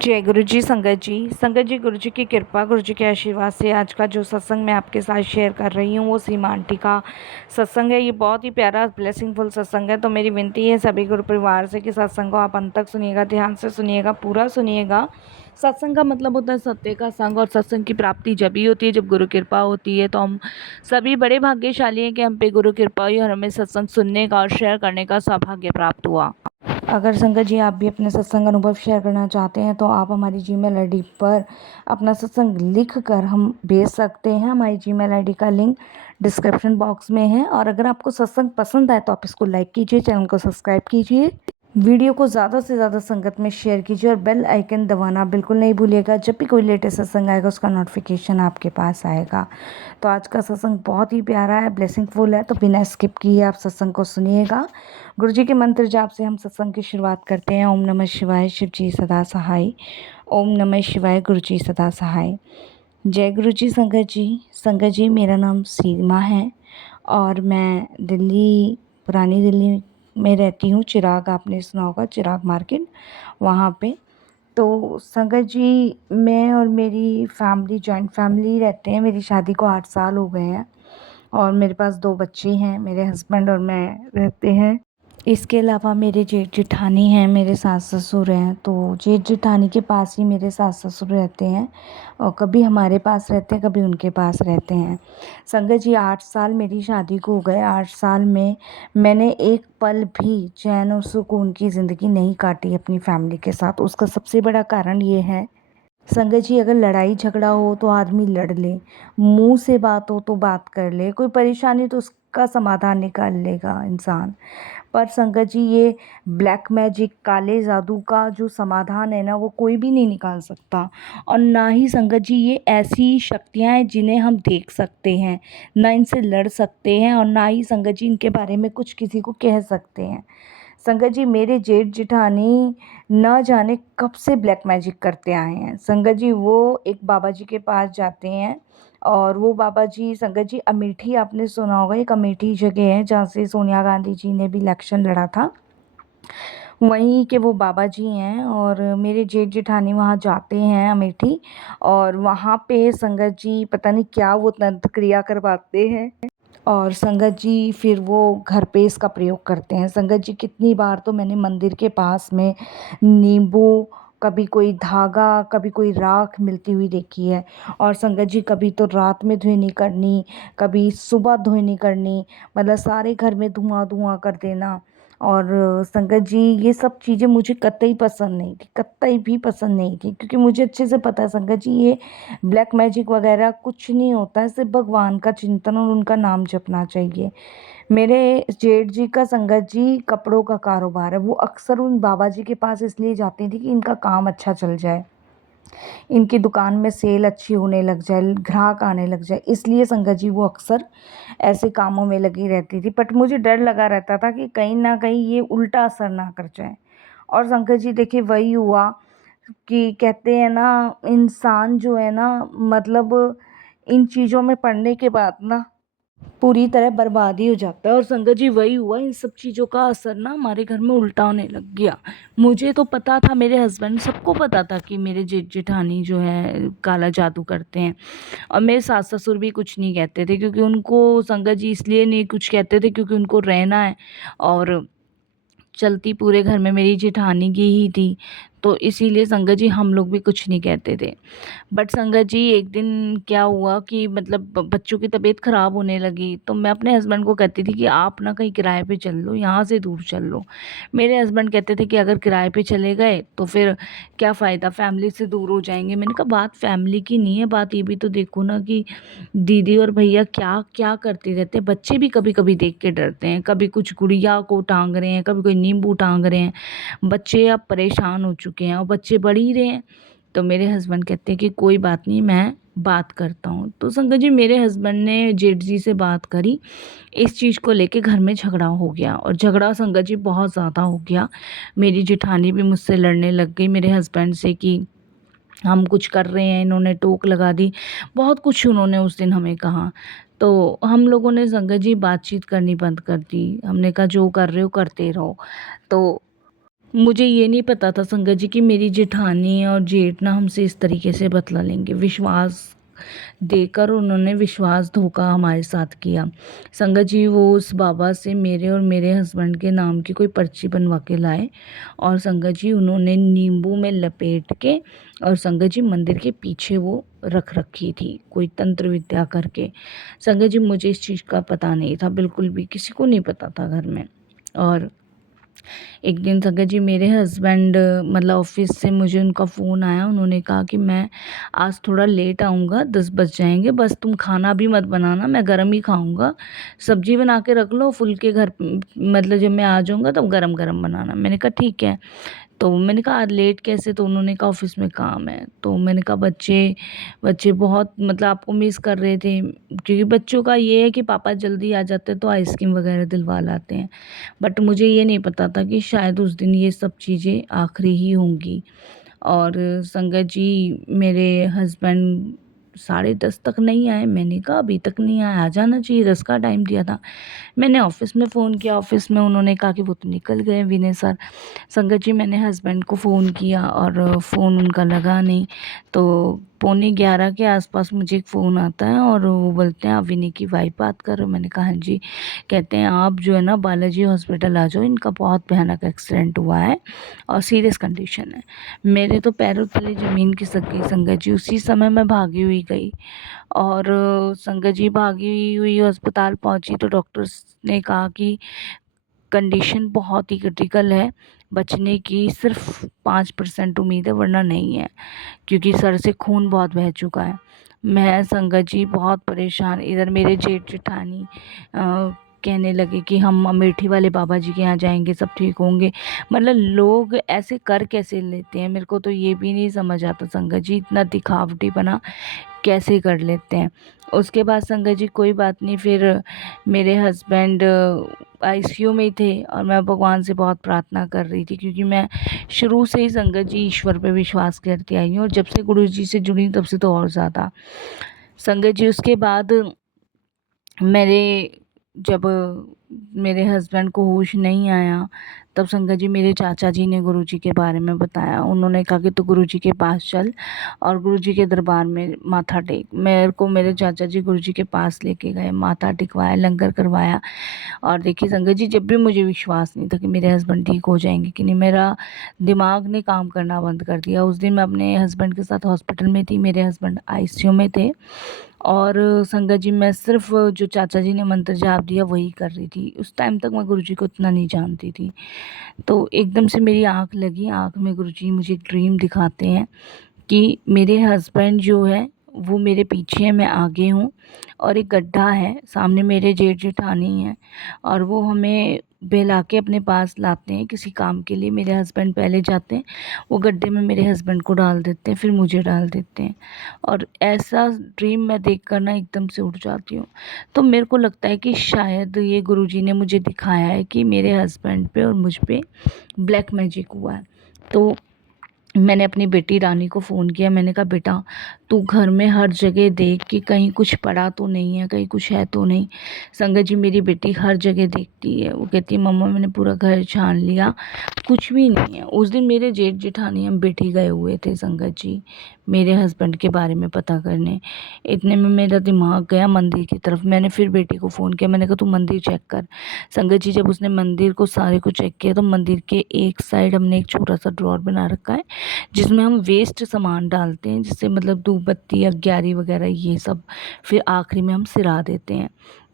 जय गुरु जी। संगत जी, गुरु जी की कृपा, गुरु जी के आशीर्वाद से आज का जो सत्संग मैं आपके साथ शेयर कर रही हूँ वो सीमा आंटी का सत्संग है। ये बहुत ही प्यारा ब्लेसिंगफुल सत्संग है। तो मेरी विनती है सभी गुरु परिवार से कि सत्संग को आप अंत तक सुनिएगा, ध्यान से सुनिएगा, पूरा सुनिएगा। सत्संग का मतलब होता है सत्य का संग, और सत्संग की प्राप्ति जब ही होती है जब गुरु कृपा होती है। तो हम सभी बड़े भाग्यशाली हैं कि हम पे गुरु कृपा हुई और हमें सत्संग सुनने का और शेयर करने का सौभाग्य प्राप्त हुआ। अगर संगत जी आप भी अपने सत्संग अनुभव शेयर करना चाहते हैं तो आप हमारी जीमेल आईडी पर अपना सत्संग लिख कर हम भेज सकते हैं। हमारी जीमेल आईडी का लिंक डिस्क्रिप्शन बॉक्स में है। और अगर आपको सत्संग पसंद आए तो आप इसको लाइक कीजिए, चैनल को सब्सक्राइब कीजिए, वीडियो को ज़्यादा से ज़्यादा संगत में शेयर कीजिए और बेल आइकन दबाना बिल्कुल नहीं भूलिएगा। जब भी कोई लेटेस्ट सत्संग आएगा उसका नोटिफिकेशन आपके पास आएगा। तो आज का सत्संग बहुत ही प्यारा है, ब्लेसिंगफुल है। तो बिना स्किप किए आप सत्संग को सुनिएगा। गुरु जी के मंत्र जाप से हम सत्संग की शुरुआत करते हैं। ओम नमः शिवाय, शिव जी सदा सहाय। ओम नमः शिवाय, गुरु जी सदा सहाय। जय गुरु जी। संगत जी मेरा नाम सीमा है और मैं दिल्ली, पुरानी दिल्ली में रहती हूँ। चिराग, आपने सुना होगा, चिराग मार्केट, वहाँ पे। तो संगत जी मैं और मेरी फैमिली जॉइंट फैमिली रहते हैं। मेरी शादी को 8 साल हो गए हैं और मेरे पास 2 बच्चे हैं। मेरे हस्बैंड और मैं रहते हैं। इसके अलावा मेरे जेठ जेठानी हैं, मेरे सास ससुर हैं। तो जेठ जेठानी के पास ही मेरे सास ससुर रहते हैं और कभी हमारे पास रहते हैं, कभी उनके पास रहते हैं। संगत जी 8 साल मेरी शादी को हो गए। 8 साल में मैंने एक पल भी चैन और सुकून की ज़िंदगी नहीं काटी अपनी फैमिली के साथ। उसका सबसे बड़ा कारण ये है संगत जी, अगर लड़ाई झगड़ा हो तो आदमी लड़ ले, मुंह से बात हो तो बात कर ले, कोई परेशानी तो उसका समाधान निकाल लेगा इंसान। पर संगत जी ये ब्लैक मैजिक, काले जादू का जो समाधान है ना, वो कोई भी नहीं निकाल सकता। और ना ही संगत जी ये ऐसी शक्तियाँ हैं जिन्हें हम देख सकते हैं, ना इनसे लड़ सकते हैं और ना ही संगत जी इनके बारे में कुछ किसी को कह सकते हैं। संगत जी मेरे जेठ जेठानी न जाने कब से ब्लैक मैजिक करते आए हैं। संगत जी वो एक बाबा जी के पास जाते हैं और वो बाबा जी, संगत जी अमेठी, आपने सुना होगा, एक अमेठी जगह है जहाँ से सोनिया गांधी जी ने भी इलेक्शन लड़ा था, वहीं के वो बाबा जी हैं। और मेरे जेठ जेठानी वहाँ जाते हैं अमेठी और वहाँ पे संगत जी पता नहीं क्या वो तंत्र क्रिया करवाते हैं और संगत जी फिर वो घर पे इसका प्रयोग करते हैं। संगत जी कितनी बार तो मैंने मंदिर के पास में नींबू, कभी कोई धागा, कभी कोई राख मिलती हुई देखी है। और संगत जी कभी तो रात में धुनी करनी, कभी सुबह धुनी करनी, मतलब सारे घर में धुआं धुआं कर देना। और संगत जी ये सब चीज़ें मुझे कतई पसंद नहीं थी, कतई भी पसंद नहीं थी, क्योंकि मुझे अच्छे से पता है संगत जी ये ब्लैक मैजिक वगैरह कुछ नहीं होता है, सिर्फ भगवान का चिंतन और उनका नाम जपना चाहिए। मेरे जेठ जी का संगत जी कपड़ों का कारोबार है। वो अक्सर उन बाबा जी के पास इसलिए जाती थी कि इनका काम अच्छा चल जाए, इनकी दुकान में सेल अच्छी होने लग जाए, ग्राहक आने लग जाए, इसलिए संगत जी वो अक्सर ऐसे कामों में लगी रहती थी। बट मुझे डर लगा रहता था कि कहीं ना कहीं ये उल्टा असर ना कर जाए। और संगत जी देखिए वही हुआ कि कहते हैं ना, इंसान जो है ना, मतलब इन चीज़ों में पड़ने के बाद ना पूरी तरह बर्बाद ही हो जाता है। और संगत जी वही हुआ, इन सब चीज़ों का असर ना हमारे घर में उल्टा होने लग गया। मुझे तो पता था, मेरे हस्बैंड, सबको पता था कि मेरे जेठ जेठानी जो है काला जादू करते हैं। और मेरे सास ससुर भी कुछ नहीं कहते थे, क्योंकि उनको संगत जी इसलिए नहीं कुछ कहते थे क्योंकि उनको रहना है और चलती पूरे घर में मेरी जेठानी की ही थी, तो इसीलिए संगत जी हम लोग भी कुछ नहीं कहते थे। बट संगत जी एक दिन क्या हुआ कि मतलब बच्चों की तबीयत ख़राब होने लगी, तो मैं अपने हस्बैंड को कहती थी कि आप ना कहीं किराए पे चल लो, यहाँ से दूर चल लो। मेरे हस्बैंड कहते थे कि अगर किराए पे चले गए तो फिर क्या फ़ायदा, फैमिली से दूर हो जाएंगे। मैंने कहा बात फैमिली की नहीं है, बात ये भी तो देखो ना कि दीदी और भैया क्या क्या करते रहते हैं। बच्चे भी कभी कभी देख के डरते हैं, कभी कुछ गुड़िया को टांग रहे हैं, कभी कोई नींबू टांग रहे हैं। बच्चे अब परेशान हो चुके हैं और बच्चे बढ़ ही रहे हैं। तो मेरे हस्बैंड कहते हैं कि कोई बात नहीं, मैं बात करता हूँ। तो संगत जी मेरे हस्बैंड ने जेठ जी से बात करी, इस चीज़ को लेके घर में झगड़ा हो गया। और झगड़ा संगत जी बहुत ज़्यादा हो गया। मेरी जेठानी भी मुझसे लड़ने लग गई मेरे हस्बैंड से कि हम कुछ कर रहे हैं, इन्होंने टोक लगा दी, बहुत कुछ उन्होंने उस दिन हमें कहा। तो हम लोगों ने संगत जी बातचीत करनी बंद कर दी। हमने कहा जो कर रहे हो करते रहो। तो मुझे ये नहीं पता था संगत जी कि मेरी जेठानी और जेठ ना हमसे इस तरीके से बदला लेंगे। विश्वास देकर उन्होंने विश्वास धोखा हमारे साथ किया। संगत जी वो उस बाबा से मेरे और मेरे हस्बैंड के नाम की कोई पर्ची बनवा के लाए और संगत जी उन्होंने नींबू में लपेट के और संगत जी मंदिर के पीछे वो रख रखी थी कोई तंत्र विद्या करके। संगत जी मुझे इस चीज़ का पता नहीं था, बिल्कुल भी किसी को नहीं पता था घर में। और एक दिन संगत जी मेरे हस्बैंड मतलब ऑफिस से मुझे उनका फ़ोन आया, उन्होंने कहा कि मैं आज थोड़ा लेट आऊँगा, 10 बज जाएंगे, बस तुम खाना भी मत बनाना, मैं गरम ही खाऊँगा, सब्जी बना के रख लो, फुल्के घर मतलब जब मैं आ जाऊँगा तब गरम गरम बनाना। मैंने कहा ठीक है। तो मैंने कहा आज लेट कैसे, तो उन्होंने कहा ऑफिस में काम है। तो मैंने कहा बच्चे बच्चे बहुत मतलब आपको मिस कर रहे थे, क्योंकि बच्चों का ये है कि पापा जल्दी आ जाते तो आइसक्रीम वगैरह दिलवा लाते हैं। बट मुझे ये नहीं पता था कि शायद उस दिन ये सब चीज़ें आखिरी ही होंगी। और संगत जी मेरे हस्बैंड 10:30 तक नहीं आए। मैंने कहा अभी तक नहीं आए, आ जाना चाहिए, 10 का टाइम दिया था। मैंने ऑफिस में फ़ोन किया, ऑफिस में उन्होंने कहा कि वो तो निकल गए विनय सर। संगत जी मैंने हस्बैंड को फ़ोन किया और फ़ोन उनका लगा नहीं। तो 11:45 के आसपास मुझे एक फ़ोन आता है और वो बोलते हैं आप विनय की वाइफ बात कर रहे हो? मैंने कहा हाँ जी। कहते हैं आप जो है ना बालाजी हॉस्पिटल आ जाओ, इनका बहुत भयानक एक्सीडेंट हुआ है और सीरियस कंडीशन है। मेरे तो पैरों तले ज़मीन खिसक गई संगत जी। उसी समय मैं भागी हुई गई और संगत जी भागी हुई अस्पताल पहुंची तो डॉक्टर्स ने कहा कि कंडीशन बहुत ही क्रिटिकल है, बचने की सिर्फ 5% उम्मीद है, वरना नहीं है, क्योंकि सर से खून बहुत बह चुका है। मैं संगत जी बहुत परेशान। इधर मेरे जेठ जेठानी कहने लगे कि हम अमेठी वाले बाबा जी के यहाँ जाएंगे, सब ठीक होंगे। मतलब लोग ऐसे कर कैसे लेते हैं, मेरे को तो ये भी नहीं समझ आता संगत जी, इतना दिखावटी बना कैसे कर लेते हैं। उसके बाद संगत जी कोई बात नहीं, फिर मेरे हस्बैंड आईसीयू में ही थे और मैं भगवान से बहुत प्रार्थना कर रही थी, क्योंकि मैं शुरू से ही संगत जी ईश्वर पे विश्वास करती आई हूँ और जब से गुरु जी से जुड़ी तब से तो और ज़्यादा। संगत जी उसके बाद मेरे जब मेरे हस्बैंड को होश नहीं आया तब संगत जी मेरे चाचा जी ने गुरुजी के बारे में बताया। उन्होंने कहा कि तू गुरुजी के पास चल और गुरुजी के दरबार में माथा टेक। मेरे को मेरे चाचा जी गुरुजी के पास लेके गए, माथा टिकवाया, लंगर करवाया। और देखिए संगत जी जब भी मुझे विश्वास नहीं था कि मेरे हस्बैंड ठीक हो जाएंगे कि नहीं, मेरा दिमाग ने काम करना बंद कर दिया। उस दिन मैं अपने हस्बैंड के साथ हॉस्पिटल में थी, मेरे हस्बैंड आईसीयू में थे और संगत जी मैं सिर्फ जो चाचा जी ने मंत्र जाप दिया वही कर रही थी। उस टाइम तक मैं गुरुजी को इतना नहीं जानती थी। तो एकदम से मेरी आँख लगी, आँख में गुरुजी मुझे एक ड्रीम दिखाते हैं कि मेरे हस्बैंड जो है वो मेरे पीछे है, मैं आगे हूँ और एक गड्ढा है सामने, मेरे जेठ जेठानी हैं और वो हमें बहला के अपने पास लाते हैं किसी काम के लिए। मेरे हस्बैंड पहले जाते हैं, वो गड्ढे में मेरे हस्बैंड को डाल देते हैं, फिर मुझे डाल देते हैं। और ऐसा ड्रीम मैं देख कर ना एकदम से उठ जाती हूँ। तो मेरे को लगता है कि शायद ये गुरुजी ने मुझे दिखाया है कि मेरे हस्बैंड पे और मुझ पे ब्लैक मैजिक हुआ है। तो मैंने अपनी बेटी रानी को फ़ोन किया, मैंने कहा बेटा तू घर में हर जगह देख कि कहीं कुछ पड़ा तो नहीं है, कहीं कुछ है तो नहीं। संगत जी मेरी बेटी हर जगह देखती है, वो कहती है मम्मा मैंने पूरा घर छान लिया, कुछ भी नहीं है। उस दिन मेरे जेठ जेठानी हम बेटी गए हुए थे संगत जी मेरे हस्बैंड के बारे में पता करने। इतने में मेरा दिमाग गया मंदिर की तरफ। मैंने फिर बेटी को फ़ोन किया, मैंने कहा तू मंदिर चेक कर। संगत जी जब उसने मंदिर को सारे को चेक किया तो मंदिर के एक साइड हमने एक छोटा सा ड्रॉर बना रखा है जिसमें हम वेस्ट सामान डालते हैं, जिससे मतलब धूप बत्ती अग्यारी वगैरह ये सब, फिर आखिरी में हम सिरा देते हैं।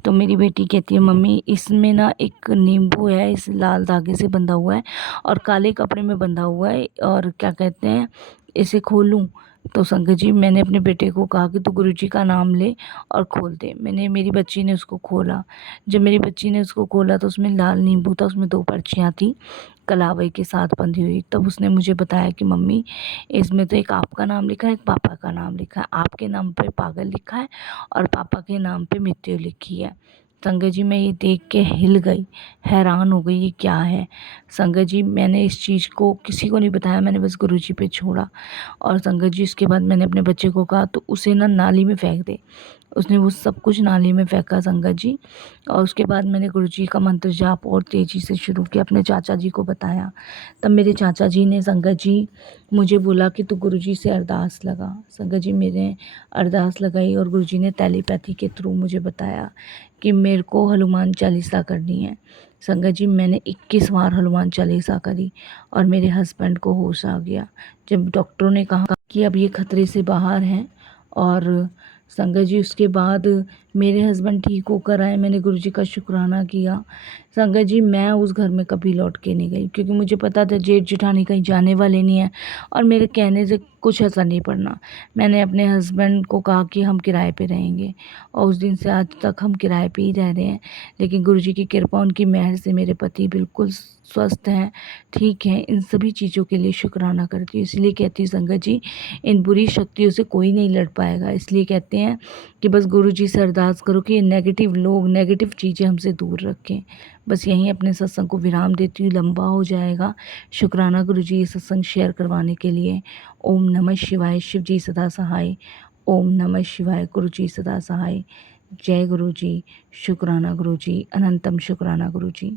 तो मेरी बेटी कहती है मम्मी इसमें ना एक नींबू है, इस लाल धागे से बंधा हुआ है और काले कपड़े में बंधा हुआ है, और क्या कहते हैं इसे खोलूं? तो संगत जी मैंने अपने बेटे को कहा कि तू गुरुजी का नाम ले और खोल दे। मेरी बच्ची ने उसको खोला। जब मेरी बच्ची ने उसको खोला तो उसमें लाल नींबू था, उसमें 2 पर्चियाँ थी कलावई के साथ बंधी हुई। तब उसने मुझे बताया कि मम्मी इसमें तो एक आपका नाम लिखा है, एक पापा का नाम लिखा है, आपके नाम पे पागल लिखा है और पापा के नाम पे मृत्यु लिखी है। संगत जी मैं ये देख के हिल गई, हैरान हो गई ये क्या है। संगत जी मैंने इस चीज़ को किसी को नहीं बताया, मैंने बस गुरुजी पे छोड़ा। और संगत जी इसके बाद मैंने अपने बच्चे को कहा तो उसे ना नाली में फेंक दे। उसने वो सब कुछ नाली में फेंका संगत जी। और उसके बाद मैंने गुरुजी का मंत्र जाप और तेज़ी से शुरू किया, अपने चाचा जी को बताया। तब मेरे चाचा जी ने संगत जी मुझे बोला कि तू गुरुजी से अरदास लगा। संगत जी मैंने अरदास लगाई और गुरुजी ने टेलीपैथी के थ्रू मुझे बताया कि मेरे को हनुमान चालीसा करनी है। संगत जी मैंने 21 बार हनुमान चालीसा करी और मेरे हस्बैंड को होश आ गया। जब डॉक्टरों ने कहा कि अब ये खतरे से बाहर हैं, और संगत जी उसके बाद मेरे हस्बैंड ठीक होकर आए। मैंने गुरुजी का शुक्राना किया। संगत जी मैं उस घर में कभी लौट के नहीं गई, क्योंकि मुझे पता था जेठ जेठानी कहीं जाने वाले नहीं हैं और मेरे कहने से कुछ असर नहीं पड़ना। मैंने अपने हस्बैंड को कहा कि हम किराए पे रहेंगे, और उस दिन से आज तक हम किराए पे ही रह रहे हैं। लेकिन गुरुजी की कृपा, उनकी मेहर से मेरे पति बिल्कुल स्वस्थ हैं, ठीक हैं। इन सभी चीज़ों के लिए शुक्राना करती हूँ। इसलिए कहती हूँ संगत जी, इन बुरी शक्तियों से कोई नहीं लड़ पाएगा। इसलिए कहते हैं कि बस गुरुजी से अरदास करो कि ये नेगेटिव लोग, नेगेटिव चीज़ें हमसे दूर रखें। बस यहीं अपने सत्संग को विराम देती हूँ, लंबा हो जाएगा। शुक्राना गुरुजी ये सत्संग शेयर करवाने के लिए। ओम नमः शिवाय। शिव जी सदा सहाय। ओम नमः शिवाय। गुरुजी सदा सहाय। जय गुरुजी। शुक्राना गुरुजी। अनंतम शुक्राना गुरुजी।